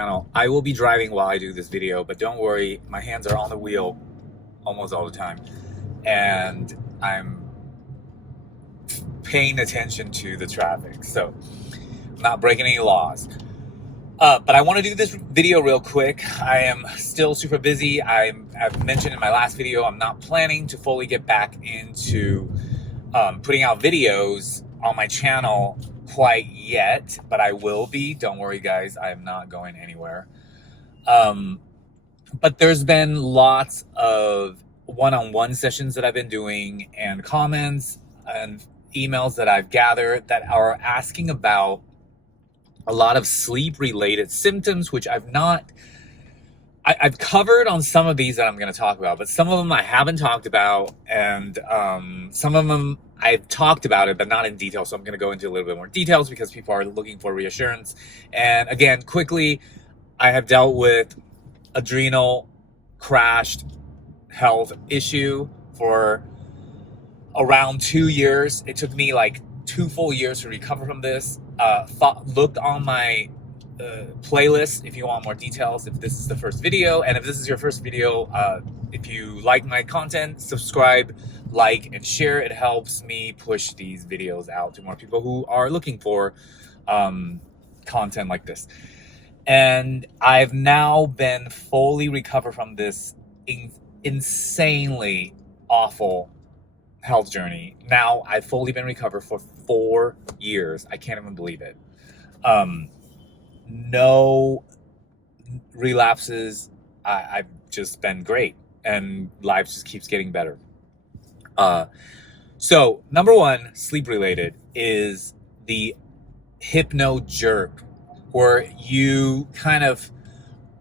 channel. I will be driving while I do this video, but don't worry, my hands are on the wheel almost all the time, and I'm paying attention to the traffic, so I'm not breaking any laws. But I want to do this video real quick. I am still super busy. I've mentioned in my last video, I'm not planning to fully get back into putting out videos on my channel quite yet, but I will be. Don't worry, guys. I am not going anywhere. But there's been lots of one-on-one sessions that I've been doing, and comments and emails that I've gathered that are asking about a lot of sleep-related symptoms, which I've covered on some of these that I'm going to talk about, but some of them I haven't talked about, and some of them I've talked about it, but not in detail. So I'm going to go into a little bit more details because people are looking for reassurance. And again, quickly, I have dealt with adrenal crashed health issue for around 2 years. It took me like 2 full years to recover from this. Look on my playlist if you want more details, if this is the first video. And if this is your first video, if you like my content, subscribe, like, and share. It helps me push these videos out to more people who are looking for content like this. And I've now been fully recovered from this insanely awful health journey. Now I've fully been recovered for 4 years. I can't even believe it. No relapses. I've just been great, and life just keeps getting better. So number one, sleep related, is the hypno jerk, where you kind of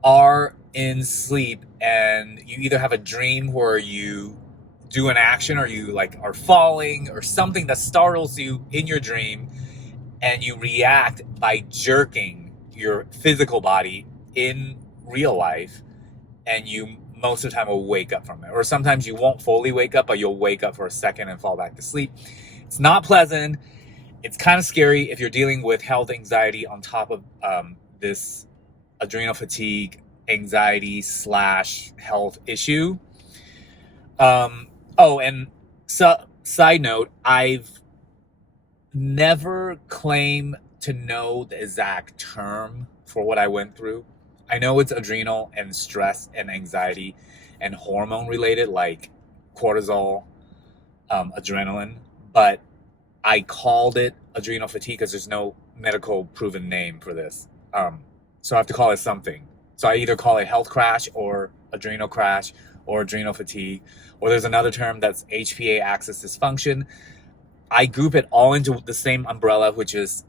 are in sleep and you either have a dream where you do an action, or you like are falling, or something that startles you in your dream, and you react by jerking your physical body in real life, and you most of the time will wake up from it. Or sometimes you won't fully wake up, but you'll wake up for a second and fall back to sleep. It's not pleasant. It's kind of scary if you're dealing with health anxiety on top of this adrenal fatigue anxiety / health issue. Oh, and side note, I've never claimed to know the exact term for what I went through. I know it's adrenal and stress and anxiety and hormone related, like cortisol, adrenaline, but I called it adrenal fatigue because there's no medical proven name for this. So I have to call it something. So I either call it health crash or adrenal crash or adrenal fatigue, or there's another term that's HPA axis dysfunction. I group it all into the same umbrella, which is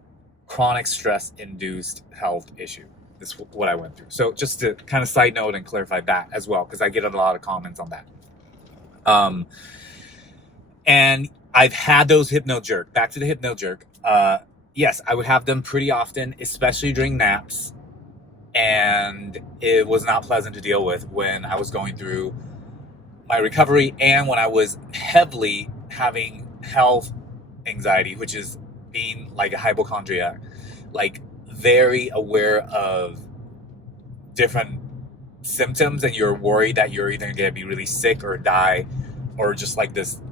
chronic stress-induced health issue. This is what I went through. So just to kind of side note and clarify that as well, because I get a lot of comments on that. And I've had those hypno jerk. Back to the hypno jerk. Yes, I would have them pretty often, especially during naps. And it was not pleasant to deal with when I was going through my recovery, and when I was heavily having health anxiety, which is being like a hypochondriac, like very aware of different symptoms, and you're worried that you're either going to be really sick or die, or just like this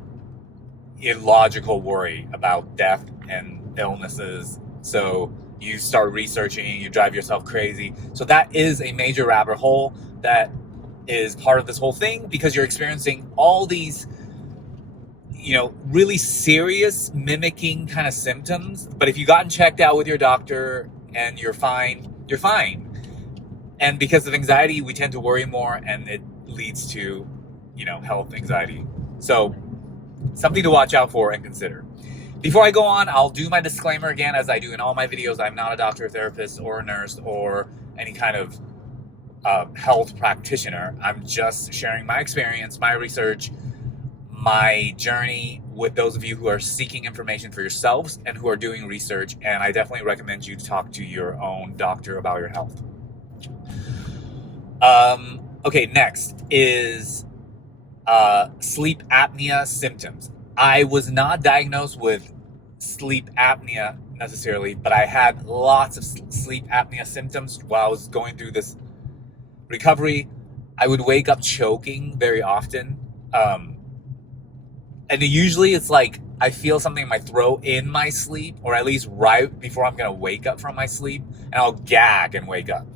illogical worry about death and illnesses. So you start researching, you drive yourself crazy. So that is a major rabbit hole that is part of this whole thing, because you're experiencing all these, really serious mimicking kind of symptoms. But if you've gotten checked out with your doctor and you're fine, you're fine. And because of anxiety, we tend to worry more, and it leads to, health anxiety. So something to watch out for and consider. Before I go on, I'll do my disclaimer again, as I do in all my videos. I'm not a doctor, therapist, or a nurse, or any kind of health practitioner. I'm just sharing my experience, my research, my journey with those of you who are seeking information for yourselves and who are doing research. And I definitely recommend you to talk to your own doctor about your health. Okay, next is sleep apnea symptoms. I was not diagnosed with sleep apnea necessarily, but I had lots of sleep apnea symptoms while I was going through this recovery. I would wake up choking very often. And usually it's like I feel something in my throat in my sleep, or at least right before I'm going to wake up from my sleep, and I'll gag and wake up.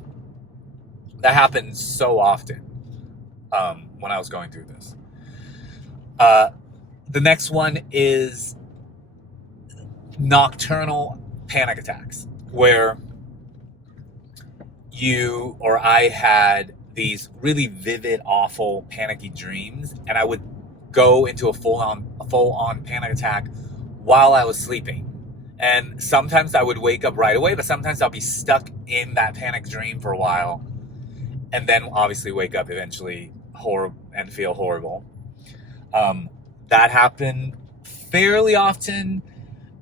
That happened so often when I was going through this. The next one is nocturnal panic attacks, where you or I had these really vivid, awful, panicky dreams, and I would go into a full-on panic attack while I was sleeping. And sometimes I would wake up right away, but sometimes I'll be stuck in that panic dream for a while, and then obviously wake up eventually and feel horrible. That happened fairly often,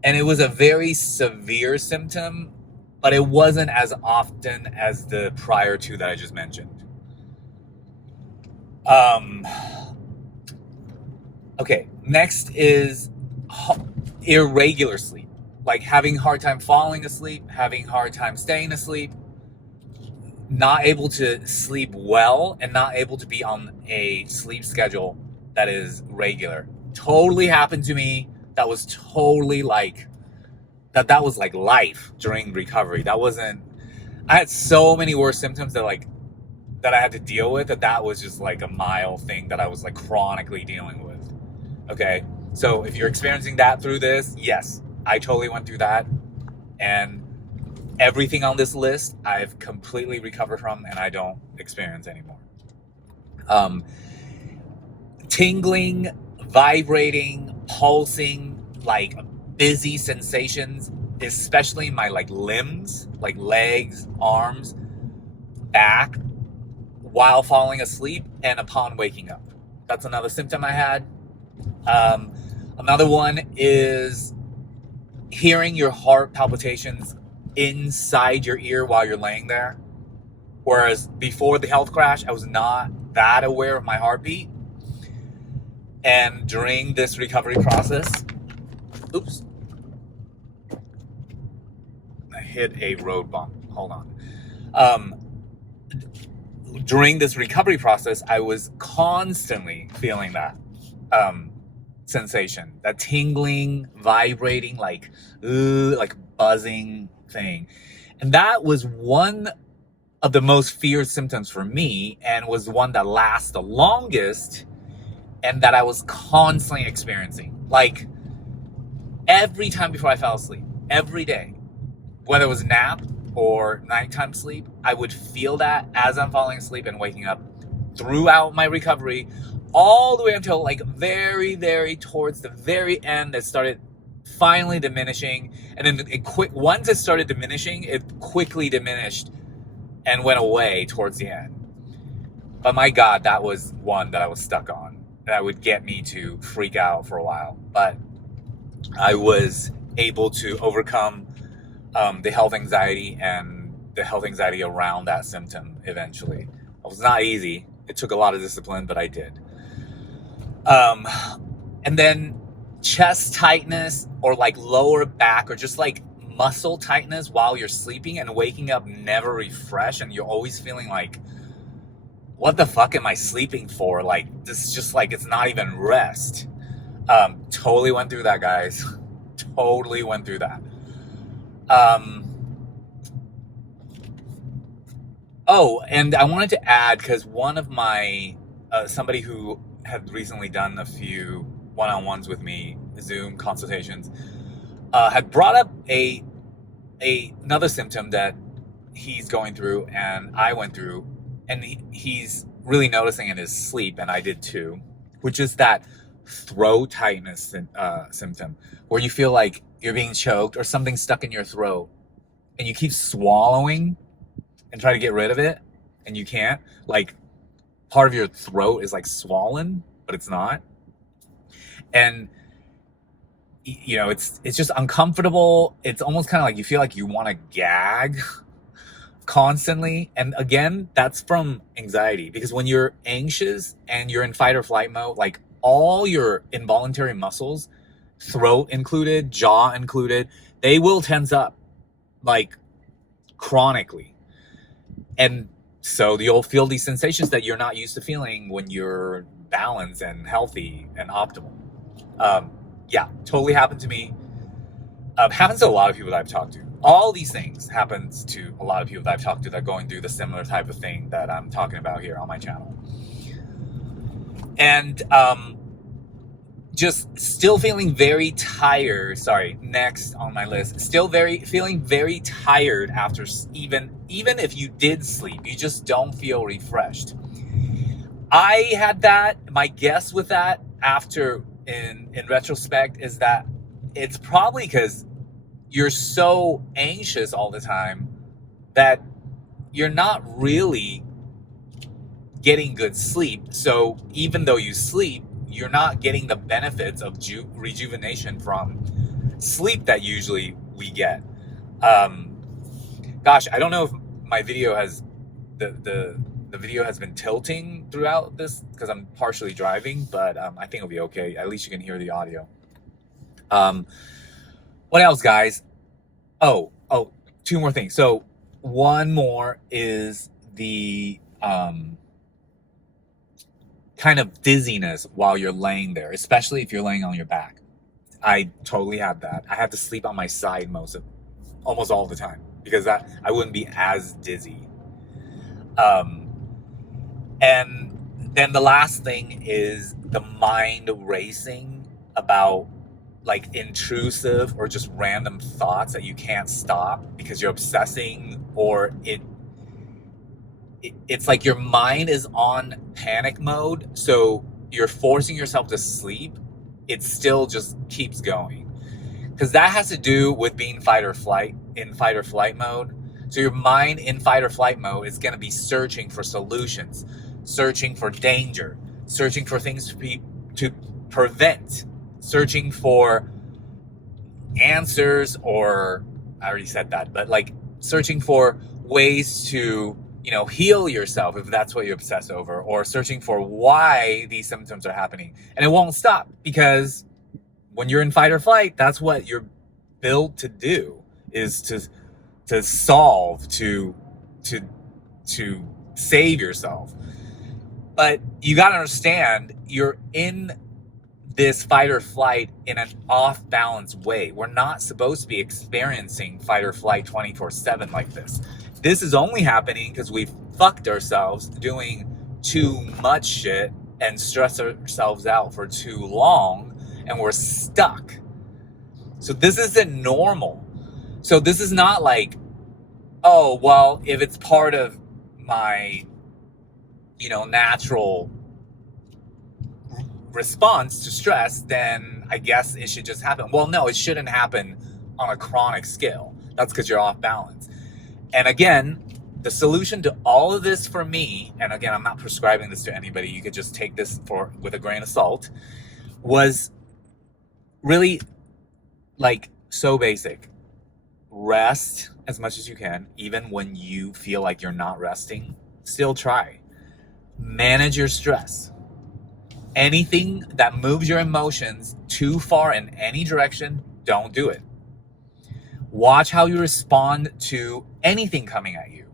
and it was a very severe symptom, but it wasn't as often as the prior two that I just mentioned. Okay, next is irregular sleep, like having a hard time falling asleep, having a hard time staying asleep, not able to sleep well, and not able to be on a sleep schedule that is regular. Totally happened to me. That was totally like that was like life during recovery. I had so many worse symptoms that I had to deal with, that was just like a mild thing that I was like chronically dealing with. Okay, so if you're experiencing that through this, yes, I totally went through that, and everything on this list I've completely recovered from, and I don't experience anymore. Tingling, vibrating, pulsing, like busy sensations, especially in my like limbs, like legs, arms, back, while falling asleep and upon waking up. That's another symptom I had. Another one is hearing your heart palpitations inside your ear while you're laying there. Whereas before the health crash, I was not that aware of my heartbeat. And during this recovery process, I hit a road bump. Hold on. During this recovery process, I was constantly feeling that sensation, that tingling, vibrating, like buzzing thing. And that was one of the most feared symptoms for me, and was one that lasts the longest, and that I was constantly experiencing. Like every time before I fell asleep, every day, whether it was nap or nighttime sleep, I would feel that as I'm falling asleep and waking up throughout my recovery, all the way until like very, very towards the very end, it started finally diminishing. And then once it started diminishing, it quickly diminished and went away towards the end. But my God, that was one that I was stuck on. That would get me to freak out for a while. But I was able to overcome the health anxiety and the health anxiety around that symptom eventually. It was not easy. It took a lot of discipline, but I did. And then chest tightness, or like lower back, or just like muscle tightness while you're sleeping and waking up never refreshed, and you're always feeling like, what the fuck am I sleeping for? Like, this is just like, it's not even rest. Totally went through that, guys. Totally went through that. Oh, and I wanted to add, because one of my, somebody who had recently done a few one-on-ones with me, Zoom consultations, had brought up another symptom that he's going through and I went through, and he's really noticing in his sleep, and I did too, which is that throat tightness symptom, where you feel like you're being choked or something stuck in your throat, and you keep swallowing and try to get rid of it, and you can't. Like, part of your throat is like swollen, but it's not. And you know, it's just uncomfortable. It's almost kind of like you feel like you want to gag constantly. And again, that's from anxiety, because when you're anxious and you're in fight or flight mode, like all your involuntary muscles, throat included, jaw included, they will tense up, like, chronically. And so you'll feel these sensations that you're not used to feeling when you're balanced and healthy and optimal. Yeah, totally happened to me. Happens to a lot of people that I've talked to. All these things happens to a lot of people that I've talked to that are going through the similar type of thing that I'm talking about here on my channel. And just still feeling very tired. Sorry, next on my list. Still feeling very tired after even if you did sleep. You just don't feel refreshed. I had that. My guess with that after in retrospect is that it's probably because you're so anxious all the time that you're not really getting good sleep. So even though you sleep, you're not getting the benefits of rejuvenation from sleep that usually we get. Gosh, I don't know if my video has the video has been tilting throughout this because I'm partially driving, but I think it'll be okay. At least you can hear the audio. What else, guys? Oh, two more things. So one more is the kind of dizziness while you're laying there, especially if you're laying on your back. I totally had that. I had to sleep on my side almost all the time because I wouldn't be as dizzy. And then the last thing is the mind racing about like intrusive or just random thoughts that you can't stop because you're obsessing, or it's like your mind is on panic mode, so you're forcing yourself to sleep. It still just keeps going because that has to do with being in fight or flight mode. So your mind in fight or flight mode is going to be searching for solutions, searching for danger, searching for things to prevent, searching for answers, or I already said that, but like searching for ways to, heal yourself if that's what you obsess over, or searching for why these symptoms are happening. And it won't stop because when you're in fight or flight, that's what you're built to do, is to solve, to save yourself. But you got to understand, you're in this fight or flight in an off balance way. We're not supposed to be experiencing fight or flight 24/7 like this. This is only happening because we've fucked ourselves doing too much shit and stressed ourselves out for too long, and we're stuck. So this isn't normal. So this is not like, oh, well, if it's part of my, natural response to stress, then I guess it should just happen. Well, no, it shouldn't happen on a chronic scale. That's because you're off balance. And again, the solution to all of this for me, and again, I'm not prescribing this to anybody, you could just take this with a grain of salt, was really like so basic. Rest as much as you can, even when you feel like you're not resting. Still try. Manage your stress. Anything that moves your emotions too far in any direction, don't do it. Watch how you respond to anything coming at you.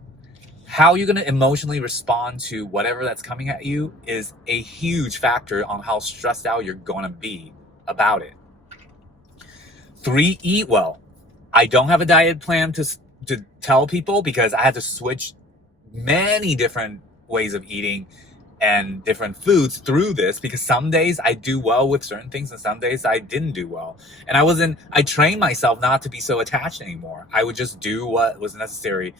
How you're going to emotionally respond to whatever that's coming at you is a huge factor on how stressed out you're going to be about it. 3, eat well. I don't have a diet plan to tell people because I had to switch many different ways of eating and different foods through this, because some days I do well with certain things and some days I didn't do well. And I trained myself not to be so attached anymore. I would just do what was necessary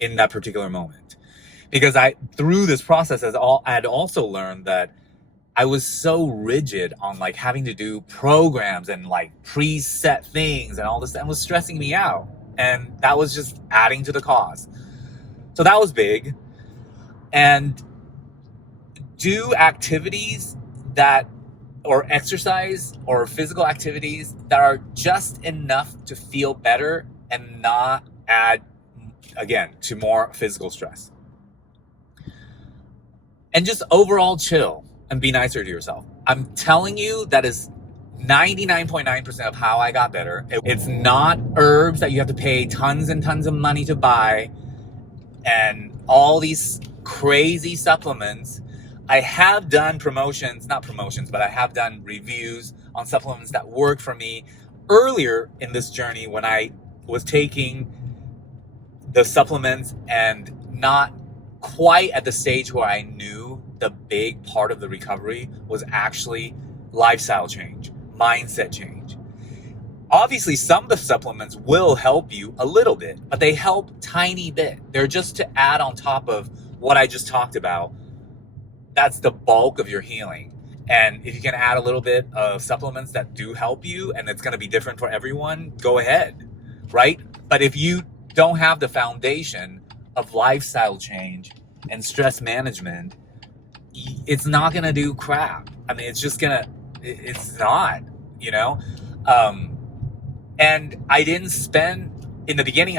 in that particular moment. Because through this process, I had also learned that I was so rigid on like having to do programs and like preset things and all this, and was stressing me out. And that was just adding to the cause. So that was big. And do activities or exercise or physical activities that are just enough to feel better and not add, again, to more physical stress. And just overall chill and be nicer to yourself. I'm telling you, that is 99.9% of how I got better. It's not herbs that you have to pay tons and tons of money to buy and all these crazy supplements. I have done not promotions, but I have done reviews on supplements that work for me earlier in this journey when I was taking the supplements and not quite at the stage where I knew the big part of the recovery was actually lifestyle change, mindset change. Obviously, some of the supplements will help you a little bit, but they help tiny bit. They're just to add on top of what I just talked about. That's the bulk of your healing. And if you can add a little bit of supplements that do help you, and it's going to be different for everyone, go ahead, right? But if you don't have the foundation of lifestyle change and stress management, it's not going to do crap. I mean, it's not, you know? And I didn't in the beginning,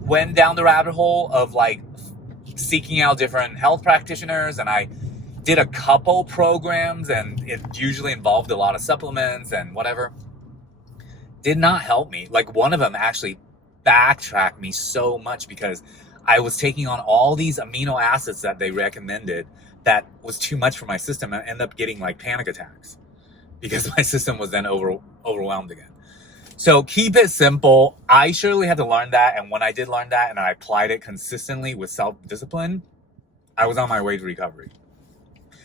went down the rabbit hole of like seeking out different health practitioners, and I did a couple programs, and it usually involved a lot of supplements and whatever. Did not help me. Like, one of them actually backtracked me so much because I was taking on all these amino acids that they recommended that was too much for my system. I ended up getting like panic attacks because my system was then overwhelmed again. So keep it simple. I surely had to learn that. And when I did learn that and I applied it consistently with self-discipline, I was on my way to recovery.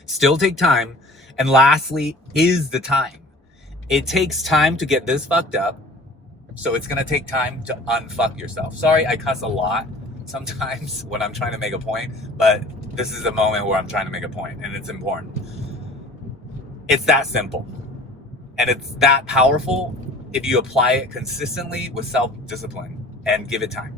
Still take time. And lastly is the time. It takes time to get this fucked up. So it's going to take time to unfuck yourself. Sorry, I cuss a lot sometimes when I'm trying to make a point, but this is a moment where I'm trying to make a point and it's important. It's that simple. And it's that powerful if you apply it consistently with self-discipline and give it time.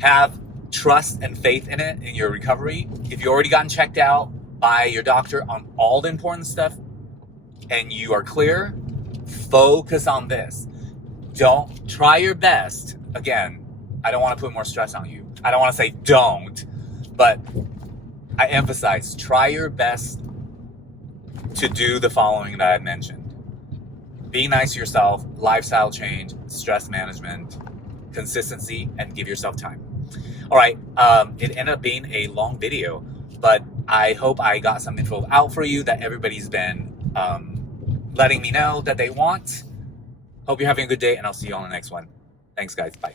Have trust and faith in it, in your recovery. If you've already gotten checked out by your doctor on all the important stuff and you are clear, focus on this. Don't try your best. Again, I don't want to put more stress on you. I don't want to say don't, but I emphasize, try your best to do the following that I mentioned. Be nice to yourself, lifestyle change, stress management, consistency, and give yourself time. All right, it ended up being a long video, but I hope I got some info out for you that everybody's been letting me know that they want. Hope you're having a good day, and I'll see you on the next one. Thanks, guys. Bye.